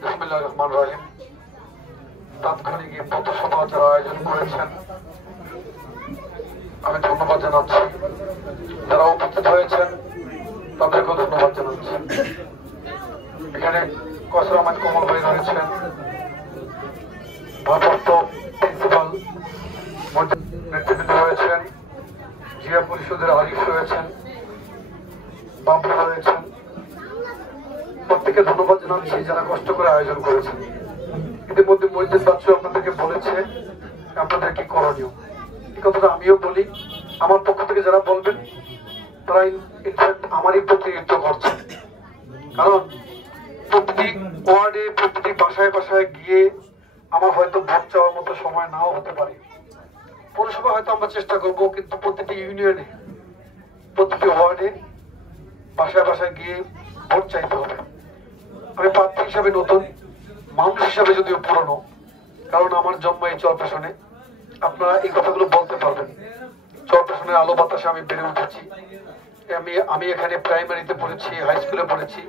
বিসমিল্লাহির রহমানির রহিম। তাৎক্ষণিক এই পথসভা যারা আয়োজন করেছেন আমি ধন্যবাদ জানাচ্ছি। যারা উপস্থিত হয়েছেন তাদেরকেও ধন্যবাদ জানাচ্ছি। এখানে কসর আহমেদ কমল ভাই রয়েছেন, ভারপ্রাপ্ত প্রিন্সিপাল নেতৃবৃন্দ রয়েছেন, জিয়া পরিষদের আরিফ রয়েছেন, বাবু রয়েছেন। প্রত্যেকে ধন্যবাদ জানাচ্ছি যারা কষ্ট করে আয়োজন করেছেন। ইতিমধ্যে মহিউদ্দিন বাচ্চু আপনাদেরকে বলেছে আপনাদের কি করণীয়। এই কথাটা আমিও বলি, আমার পক্ষ থেকে যারা বলবেন তারা ইনফ্যাক্ট আমারই প্রতিনিধিত্ব করছে। কারণ প্রতিটি ওয়ার্ডে প্রতিটি বাসায় বাসায় গিয়ে আমার হয়তো ভোট চাওয়ার মতো সময় নাও হতে পারে। পৌরসভা হয়তো আমরা চেষ্টা করবো, কিন্তু প্রতিটি ইউনিয়নে প্রতিটি ওয়ার্ডে বাসায় বাসায় গিয়ে ভোট চাইতে হবে। আমি প্রার্থী হিসাবে নতুন, মানুষ হিসাবে যদিও পুরনো, কারণ আমার জন্ম এই চরপেশনে। আপনারা এই কথাগুলো বলতে পারবেন। চরপেশনের আলো বাতাসে আমি বেড়ে উঠেছি। আমি এখানে প্রাইমারিতে পড়েছি, হাই স্কুলে পড়েছি,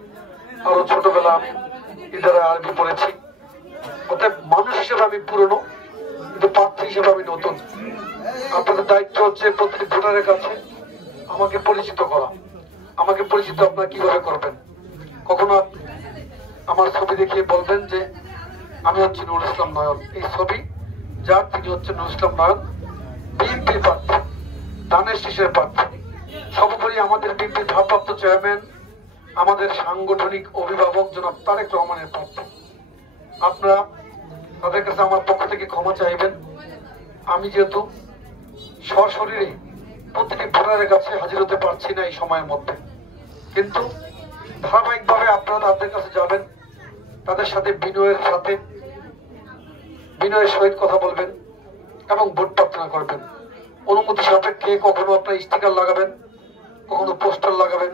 আরো ছোটবেলা আমি ইদারা আরবি পড়েছি। অর্থাৎ মানুষ হিসেবে আমি পুরনো, কিন্তু প্রার্থী হিসেবে আমি নতুন। আপনাদের দায়িত্ব হচ্ছে প্রতিটি ভোটারের কাছে আমাকে পরিচিত করা। আমাকে পরিচিত আপনারা কিভাবে করবেন? কখনো আমার ছবি দেখিয়ে বলবেন যে আমি হচ্ছি নুরুল ইসলাম নয়ন। এই ছবি যার, তিনি হচ্ছেন নুরুল ইসলাম নয়ন, বিএনপির প্রার্থী, ধানের শীষের প্রার্থী। সর্বোপরি আমাদের বিএনপির ভারপ্রাপ্ত চেয়ারম্যান, আমাদের সাংগঠনিক অভিভাবক জনাব তারেক রহমানের প্রার্থী। আপনারা তাদের কাছে আমার পক্ষ থেকে ক্ষমা চাইবেন। আমি যেহেতু সশরীরে প্রতিটি ভোটারের কাছে হাজির হতে পারছি না এই সময়ের মধ্যে, কিন্তু ধারাবাহিকভাবে আপনারা তাদের কাছে যাবেন, তাদের সাথে বিনয়ের সহিত কথা বলবেন এবং ভোট প্রার্থনা করবেন। অনুমতি সাপেক্ষে কখনো আপনার স্টিকার লাগাবেন, কখনো পোস্টার লাগাবেন,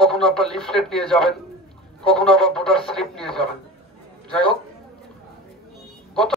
কখনো আপনার লিফলেট নিয়ে যাবেন, কখনো আবার ভোটার স্লিপ নিয়ে যাবেন। যাই হোক,